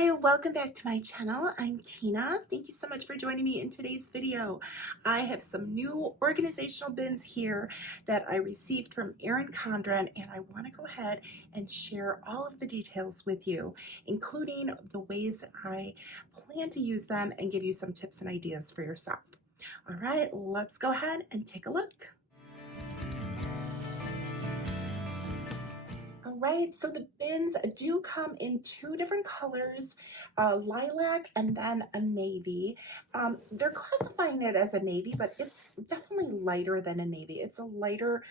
Hi, welcome back to my channel. I'm Tina. Thank you so much for joining me in today's video. I have some new organizational bins here that I received from Erin Condren, and I want to go ahead and share all of the details with you, including the ways that I plan to use them and give you some tips and ideas for yourself. All right, let's go ahead and take a look. Right, so the bins do come in two different colors, lilac and then a navy. They're classifying it as a navy, but it's definitely lighter than a navy. It's a lighter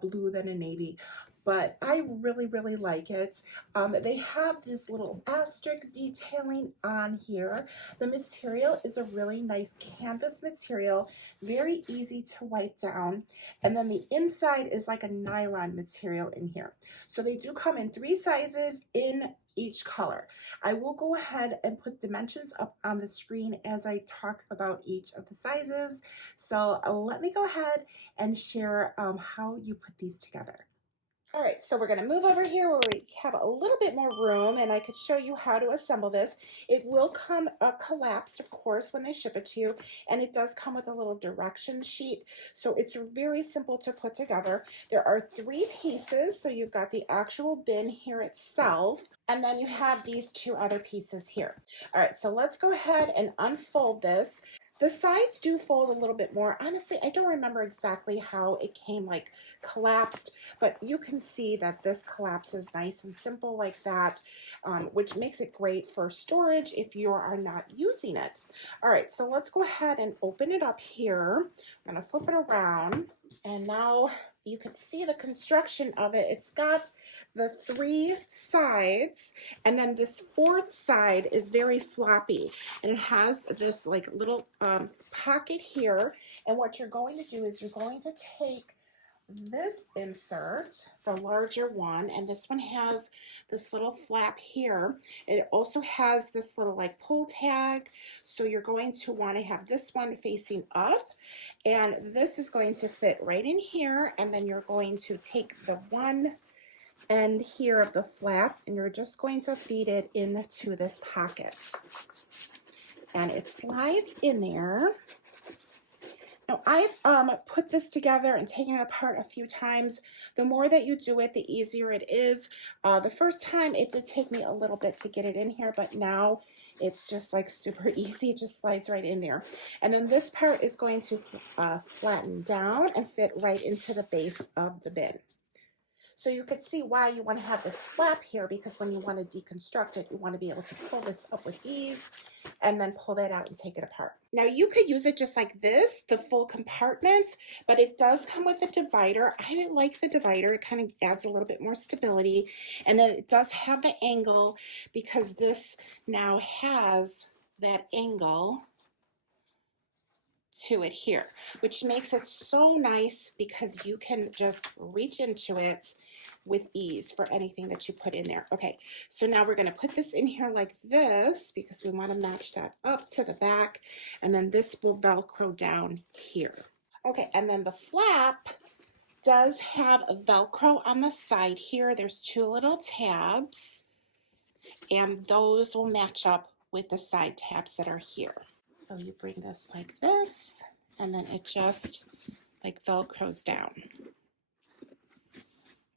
blue than a navy, but I really like it. They have this little asterisk detailing on here. The material is a really nice canvas material, very easy to wipe down, and then the inside is like a nylon material in here. So they do come in 3 sizes in each color. I will go ahead and put dimensions up on the screen as I talk about each of the sizes. So let me go ahead and share how you put these together. All right, so we're going to move over here where we have a little bit more room, and I could show you how to assemble this. It will come collapsed, of course, when they ship it to you, and it does come with a little direction sheet, so it's very simple to put together. There are 3 pieces, so you've got the actual bin here itself, and then you have these 2 other pieces here. All right, so let's go ahead and unfold this. The sides do fold a little bit more. Honestly, I don't remember exactly how it came like collapsed, but you can see that this collapses nice and simple like that, which makes it great for storage if you are not using it. All right, so let's go ahead and open it up here. I'm gonna flip it around, and now you can see the construction of it. It's got the 3 sides, and then this 4th side is very floppy, and it has this like little pocket here. And what you're going to do is you're going to take this insert, the larger one, and this one has this little flap here. It also has this little like pull tag, so you're going to want to have this one facing up, and this is going to fit right in here, and then you're going to take the one end here of the flap, and you're just going to feed it into this pocket, and it slides in there. Now, I've put this together and taken it apart a few times. The more that you do it, the easier it is. The first time it did take me a little bit to get it in here, but now it's just like super easy. It just slides right in there. And then this part is going to flatten down and fit right into the base of the bin. So you could see why you want to have this flap here, because when you want to deconstruct it, you want to be able to pull this up with ease and then pull that out and take it apart. Now you could use it just like this, the full compartment, but it does come with a divider. I like the divider. It kind of adds a little bit more stability. And then it does have the angle, because this now has that angle to it here, which makes it so nice because you can just reach into it with ease for anything that you put in there. Okay, so now we're going to put this in here like this because we want to match that up to the back, and then this will Velcro down here. Okay, and then the flap does have a Velcro on the side here. There's 2 little tabs, and those will match up with the side tabs that are here. So you bring this like this, and then it just like Velcros down.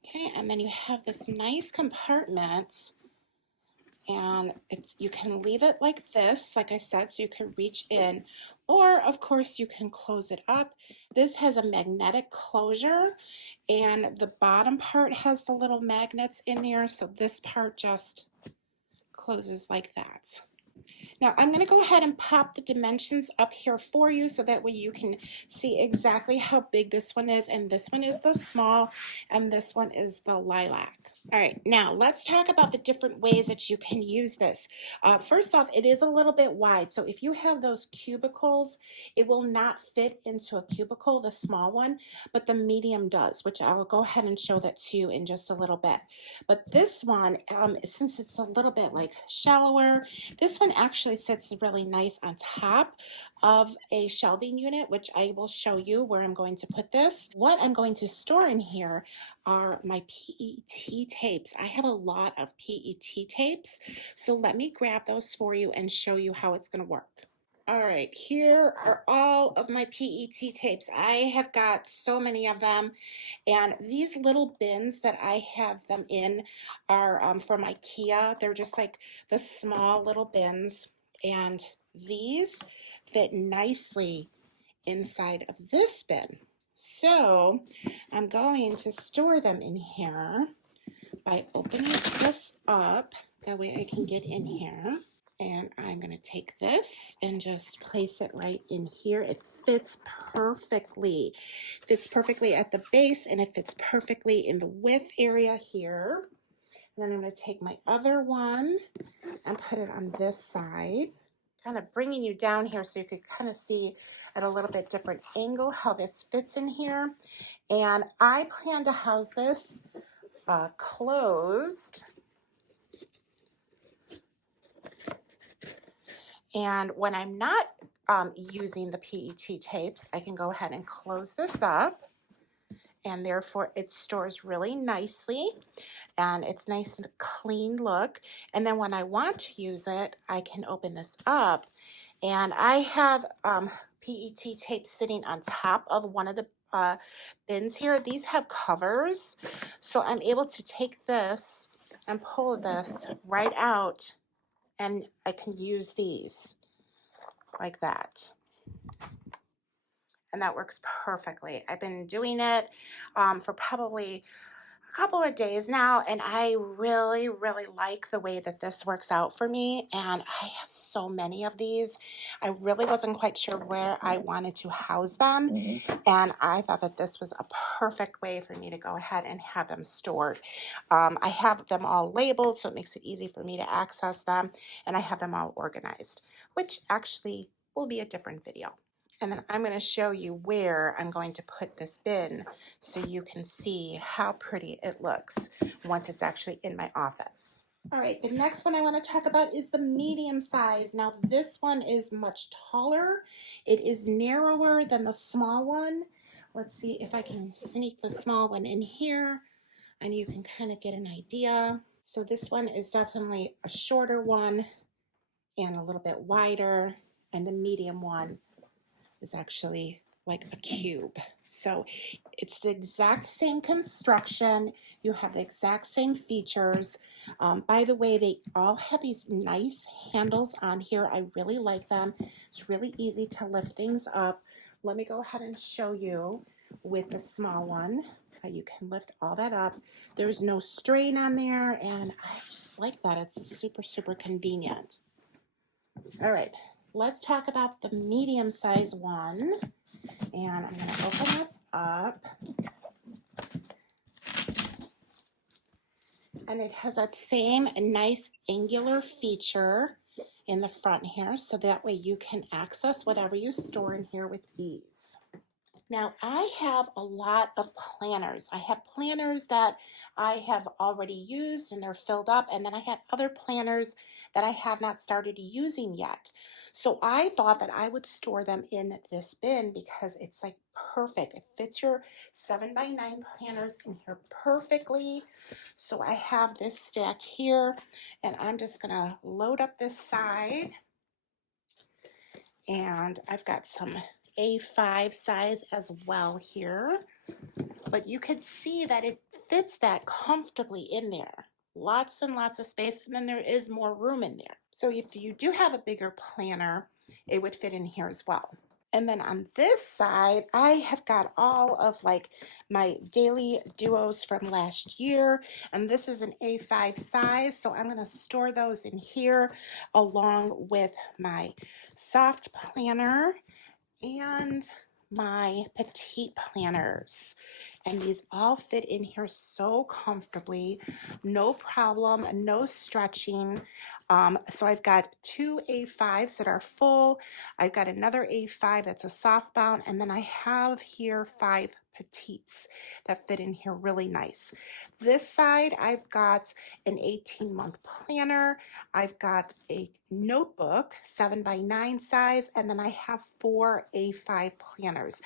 Okay, and then you have this nice compartment, and you can leave it like this, like I said, so you can reach in, or of course you can close it up. This has a magnetic closure, and the bottom part has the little magnets in there, so this part just closes like that. Now I'm going to go ahead and pop the dimensions up here for you so that way you can see exactly how big this one is, and this one is the small and this one is the lilac. All right, now let's talk about the different ways that you can use this. First off, it is a little bit wide, so if you have those cubicles, it will not fit into a cubicle, the small one, but the medium does, which I'll go ahead and show that to you in just a little bit. But this one, since it's a little bit like shallower, this one actually sits really nice on top of a shelving unit, which I will show you where I'm going to put this. What I'm going to store in here are my PET tapes. I have a lot of PET tapes, so let me grab those for you and show you how it's going to work. All right, here are all of my PET tapes. I have got so many of them, and these little bins that I have them in are from IKEA. They're just like the small little bins, and these fit nicely inside of this bin. So I'm going to store them in here by opening this up. That way I can get in here. And I'm going to take this and just place it right in here. It fits perfectly. Fits perfectly at the base, and it fits perfectly in the width area here. And then I'm going to take my other one and put it on this side, kind of bringing you down here so you could kind of see at a little bit different angle how this fits in here. And I plan to house this closed. And when I'm not using the PET tapes, I can go ahead and close this up, and therefore it stores really nicely, and it's nice and clean look. And then when I want to use it, I can open this up, and I have PET tape sitting on top of one of the bins here. These have covers, so I'm able to take this and pull this right out, and I can use these like that. And that works perfectly. I've been doing it for probably a couple of days now, and I really, really like the way that this works out for me. And I have so many of these. I really wasn't quite sure where I wanted to house them, and I thought that this was a perfect way for me to go ahead and have them stored. I have them all labeled, so it makes it easy for me to access them, and I have them all organized, which actually will be a different video. And then I'm going to show you where I'm going to put this bin so you can see how pretty it looks once it's actually in my office. All right, the next one I want to talk about is the medium size. Now this one is much taller. It is narrower than the small one. Let's see if I can sneak the small one in here and you can kind of get an idea. So this one is definitely a shorter one and a little bit wider, and the medium one is actually like a cube. So it's the exact same construction. You have the exact same features. By the way, they all have these nice handles on here. I really like them. It's really easy to lift things up. Let me go ahead and show you with the small one how you can lift all that up. There's no strain on there, and I just like that. It's super, super convenient. All right. Let's talk about the medium size one, and I'm going to open this up, and it has that same nice angular feature in the front here, so that way you can access whatever you store in here with ease. Now I have a lot of planners. I have planners that I have already used and they're filled up, and then I have other planners that I have not started using yet. So I thought that I would store them in this bin because it's like perfect. It fits your 7x9 planners in here perfectly. So I have this stack here, and I'm just gonna load up this side, and I've got some A5 size as well here, but you could see that it fits that comfortably in there. Lots and lots of space, and then there is more room in there. So if you do have a bigger planner, it would fit in here as well. And then on this side, I have got all of like my daily duos from last year, and this is an A5 size, so I'm going to store those in here along with my soft planner and my petite planners. And these all fit in here so comfortably, no problem, no stretching. So I've got two A5s that are full. I've got another A5 that's a soft bound, and then I have here 5 petites that fit in here really nice. This side, I've got an 18-month planner. I've got a notebook, 7x9 size, and then I have 4 A5 planners.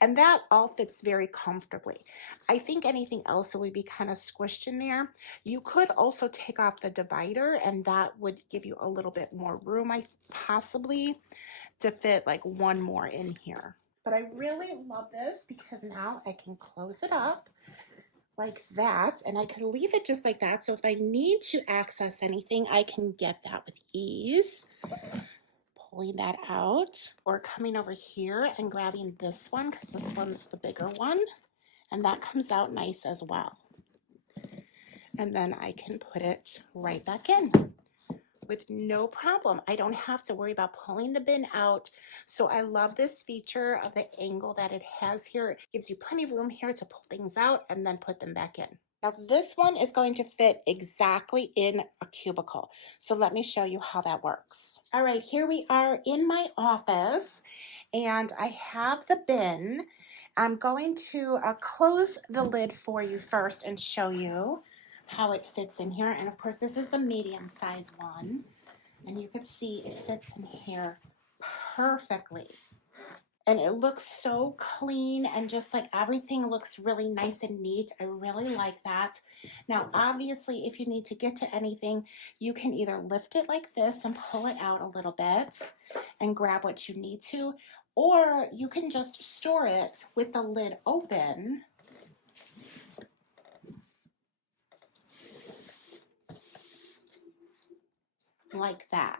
And that all fits very comfortably. I think anything else that would be kind of squished in there. You could also take off the divider, and that would give you a little bit more room, I possibly, to fit like one more in here. But I really love this because now I can close it up like that, and I can leave it just like that. So if I need to access anything, I can get that with ease. Pulling that out, or coming over here and grabbing this one because this one's the bigger one, and that comes out nice as well. And then I can put it right back in with no problem. I don't have to worry about pulling the bin out. So I love this feature of the angle that it has here. It gives you plenty of room here to pull things out and then put them back in. Now this one is going to fit exactly in a cubicle. So let me show you how that works. All right, here we are in my office and I have the bin. I'm going to close the lid for you first and show you how it fits in here. And of course, this is the medium size one. And you can see it fits in here perfectly. And it looks so clean and just like everything looks really nice and neat. I really like that. Now, obviously, if you need to get to anything, you can either lift it like this and pull it out a little bit and grab what you need to, or you can just store it with the lid open. Like that.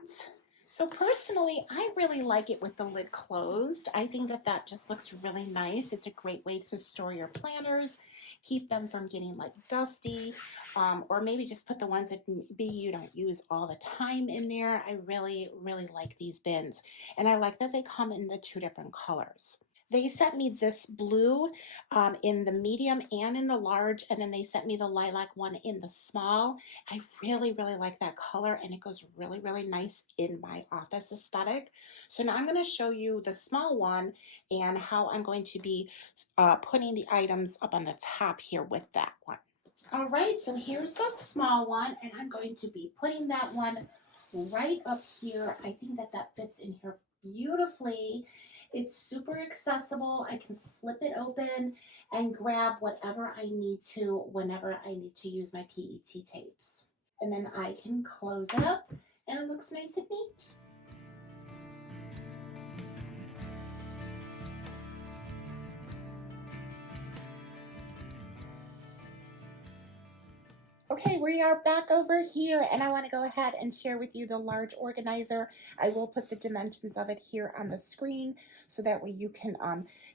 So personally, I really like it with the lid closed. I think that that just looks really nice. It's a great way to store your planners, keep them from getting like dusty, or maybe just put the ones that maybe you don't use all the time in there. I really, really like these bins. And I like that they come in the 2 different colors. They sent me this blue in the medium and in the large, and then they sent me the lilac one in the small. I really, really like that color, and it goes really, really nice in my office aesthetic. So now I'm going to show you the small one and how I'm going to be putting the items up on the top here with that one. All right, so here's the small one, and I'm going to be putting that one right up here. I think that that fits in here beautifully. It's super accessible. I can flip it open and grab whatever I need to whenever I need to use my PET tapes. And then I can close it up and it looks nice and neat. Okay, we are back over here and I want to go ahead and share with you the large organizer. I will put the dimensions of it here on the screen so that way you can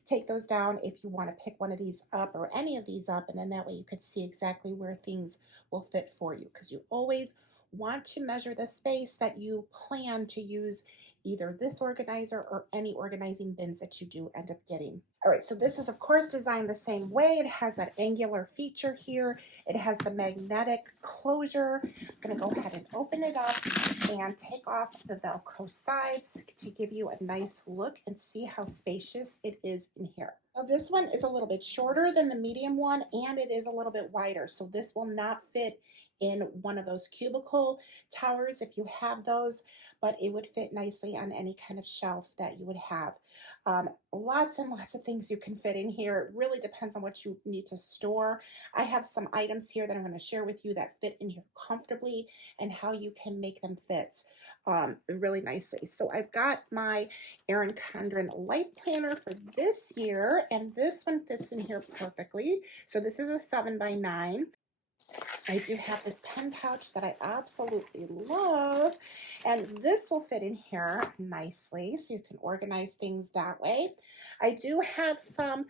take those down if you want to pick one of these up or any of these up, and then that way you could see exactly where things will fit for you, because you always want to measure the space that you plan to use either this organizer or any organizing bins that you do end up getting. All right, so this is of course designed the same way. It has that angular feature here. It has the magnetic closure. I'm gonna go ahead and open it up and take off the Velcro sides to give you a nice look and see how spacious it is in here. Now this one is a little bit shorter than the medium one, and it is a little bit wider, so this will not fit in one of those cubicle towers if you have those, but it would fit nicely on any kind of shelf that you would have. Lots and lots of things you can fit in here. It really depends on what you need to store. I have some items here that I'm going to share with you that fit in here comfortably and how you can make them fit really nicely. So I've got my Erin Condren Life Planner for this year, and this one fits in here perfectly. So this is a 7x9. I do have this pen pouch that I absolutely love, and this will fit in here nicely so you can organize things that way. I do have some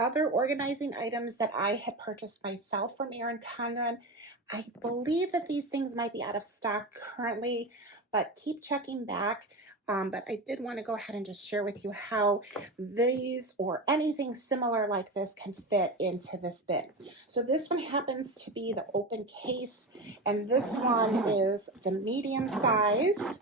other organizing items that I had purchased myself from Erin Condren. I believe that these things might be out of stock currently, but keep checking back. But I did want to go ahead and just share with you how these or anything similar like this can fit into this bin. So this one happens to be the open case, and this one is the medium size.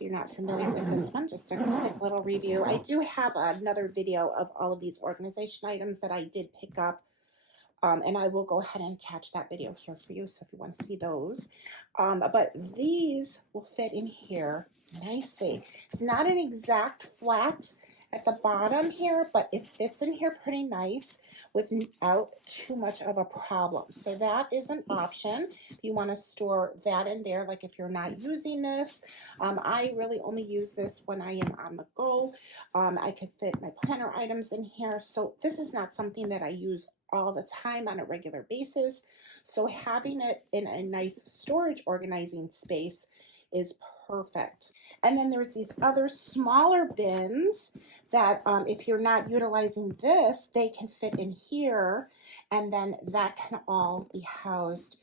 If you're not familiar with this one, just a quick little review. I do have another video of all of these organization items that I did pick up. And I will go ahead and attach that video here for you, so if you want to see those. But these will fit in here nicely. It's not an exact flat at the bottom here, but it fits in here pretty nice without too much of a problem. So that is an option if you want to store that in there, like if you're not using this. I really only use this when I am on the go. I could fit my planner items in here. So this is not something that I use all the time on a regular basis. So having it in a nice storage organizing space is perfect. And then there's these other smaller bins that if you're not utilizing this, they can fit in here, and then that can all be housed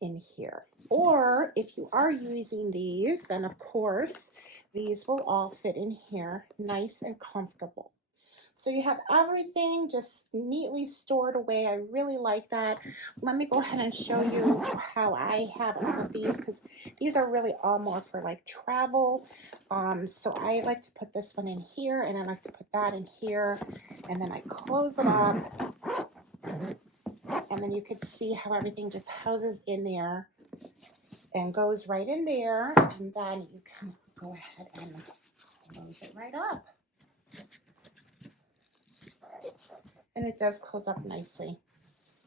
in here. Or if you are using these, then of course these will all fit in here nice and comfortable. So you have everything just neatly stored away. I really like that. Let me go ahead and show you how I have all of these, because these are really all more for like travel. So I like to put this one in here, and I like to put that in here, and then I close it up. And then you can see how everything just houses in there and goes right in there. And then you can go ahead and close it right up. And it does close up nicely.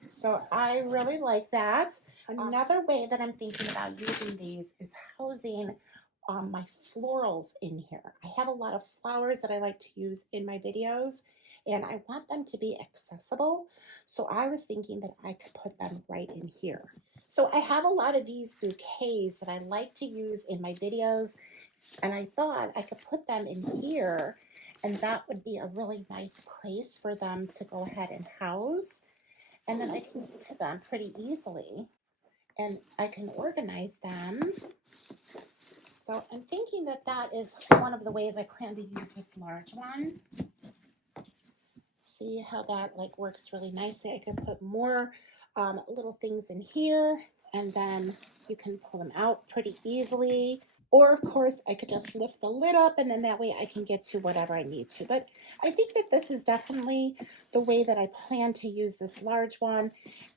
So I really like that. Another way that I'm thinking about using these is housing my florals in here. I have a lot of flowers that I like to use in my videos, and I want them to be accessible. So I was thinking that I could put them right in here. So I have a lot of these bouquets that I like to use in my videos, and I thought I could put them in here, and that would be a really nice place for them to go ahead and house. And then I can get to them pretty easily, and I can organize them. So I'm thinking that that is one of the ways I plan to use this large one. See how that like works really nicely. I can put more little things in here, and then you can pull them out pretty easily. Or of course I could just lift the lid up, and then that way I can get to whatever I need to. But I think that this is definitely the way that I plan to use this large one.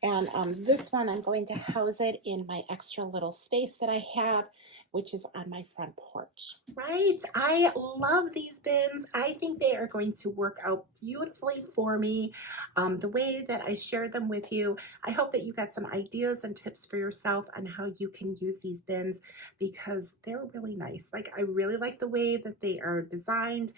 And this one, I'm going to house it in my extra little space that I have, which is on my front porch. Right, I love these bins. I think they are going to work out beautifully for me. The way that I shared them with you, I hope that you got some ideas and tips for yourself on how you can use these bins, because they're really nice. Like, I really like the way that they are designed,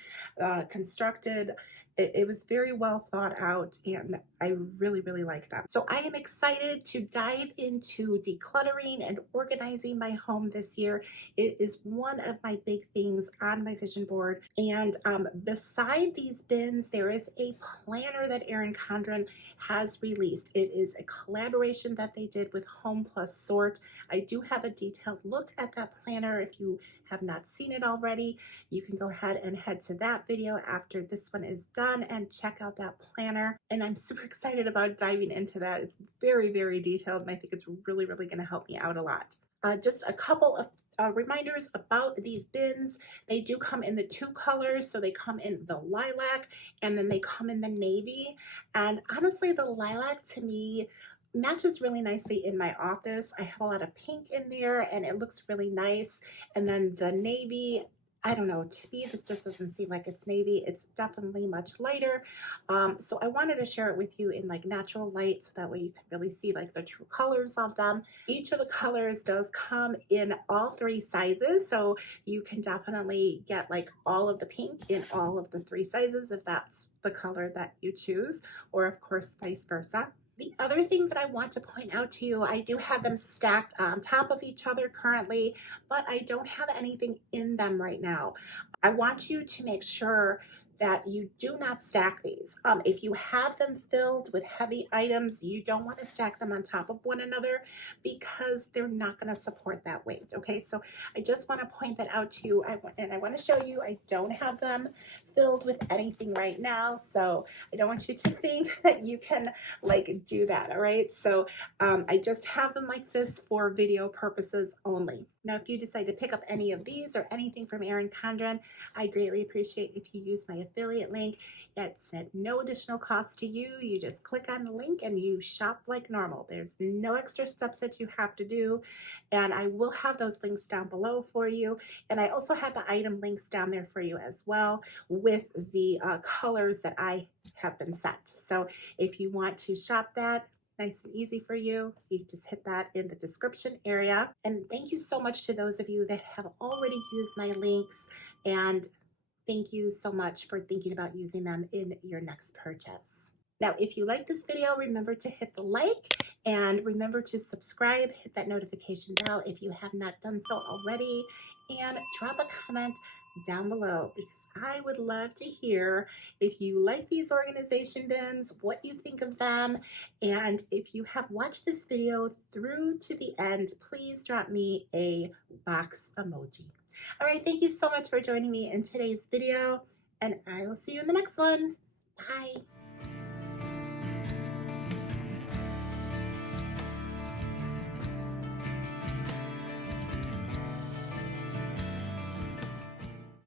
constructed. It was very well thought out, and I really, really like them. So I am excited to dive into decluttering and organizing my home this year. It is one of my big things on my vision board. And beside these bins, there is a planner that Erin Condren has released. It is a collaboration that they did with Home Plus Sort. I do have a detailed look at that planner. If you have not seen it already, you can go ahead and head to that video after this one is done and check out that planner. And I'm super excited about diving into that. It's very, very detailed, and I think it's really, really going to help me out a lot. Just a couple of reminders about these bins. They do come in the two colors. So they come in the lilac, and then they come in the navy. And honestly, the lilac to me matches really nicely in my office. I have a lot of pink in there, and it looks really nice. And then the navy, I don't know, to me this just doesn't seem like it's navy. It's definitely much lighter. So I wanted to share it with you in like natural light, so that way you can really see like the true colors of them. Each of the colors does come in all three sizes, so you can definitely get like all of the pink in all of the three sizes if that's the color that you choose, or of course vice versa. The other thing that I want to point out to you, I do have them stacked on top of each other currently, but I don't have anything in them right now. I want you to make sure that you do not stack these. If you have them filled with heavy items, you don't want to stack them on top of one another because they're not going to support that weight. Okay, so I just want to point that out to you. And I want to show you, I don't have them filled with anything right now, so I don't want you to think that you can like do that. All right, so I just have them like this for video purposes only. Now, if you decide to pick up any of these or anything from Erin Condren, I greatly appreciate if you use my affiliate link. It's at no additional cost to you. You just click on the link and you shop like normal. There's no extra steps that you have to do. And I will have those links down below for you. And I also have the item links down there for you as well with the colors that I have been sent. So if you want to shop that, nice and easy for you, you just hit that in the description area. And thank you so much to those of you that have already used my links, and thank you so much for thinking about using them in your next purchase. Now, if you like this video, remember to hit the like and remember to subscribe, hit that notification bell if you have not done so already, and drop a comment down below because I would love to hear if you like these organization bins, what you think of them, and if you have watched this video through to the end, please drop me a box emoji. All right, thank you so much for joining me in today's video, and I will see you in the next one. Bye.